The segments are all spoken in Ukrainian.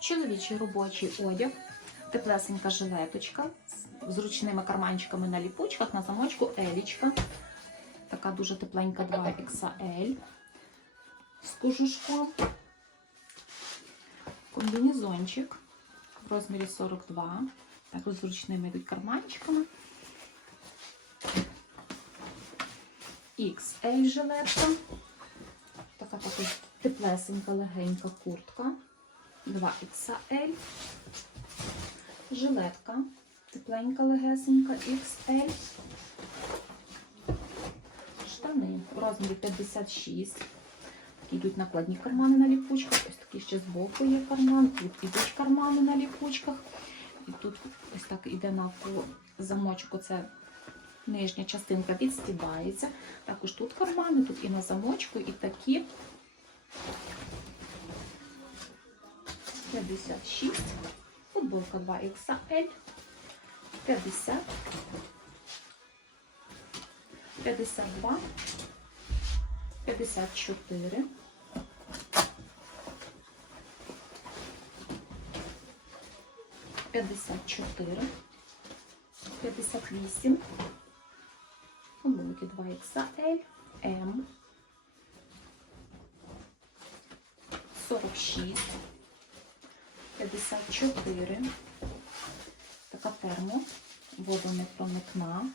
Чоловічий робочий одяг, теплесенька жилеточка з зручними карманчиками на ліпучках, на замочку елічка. Така дуже тепленька 2XL з кожушком. Комбінезончик в розмірі 42. Також з зручними йдуть карманчиками. XL жилетка. Така також теплесенька, легенька куртка. 2XL. Жилетка. Тепленька, легесенька, XL. Штани в розмірі 56. Такі йдуть накладні кармани на ліпучках. Ось такі ще збоку є карман. Тут ідуть кармани на ліпучках. І тут ось так іде на замочку. Це нижня частинка відстібається. Також тут кармани, тут і на замочку, і такі 56. Футболка 2XL. 50. 52. 54. 54. 58. Футболки 2XL, М. 46. 54. Така термо. Водонепроникна.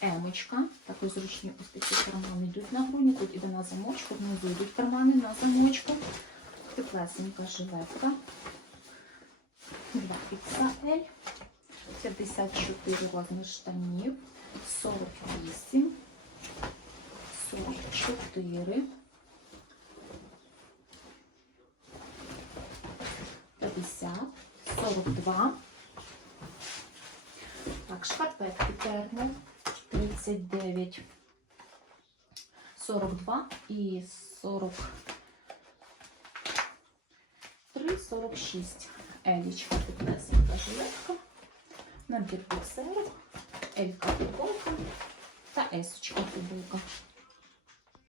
Емочка. Також зручні ось такі кармани йдуть на грудні. Тут іде на замочку, внизу йдуть кармани на замочку. Теплесенька жилетка. 2 XL. 54 розмір штанів. 48. 44. 50, 42. Так, шкарпетки термо 39, 42 і 43, 46. Елічка піднесенька жилетка, набір боксерів, Елька футболка та есочка футболка.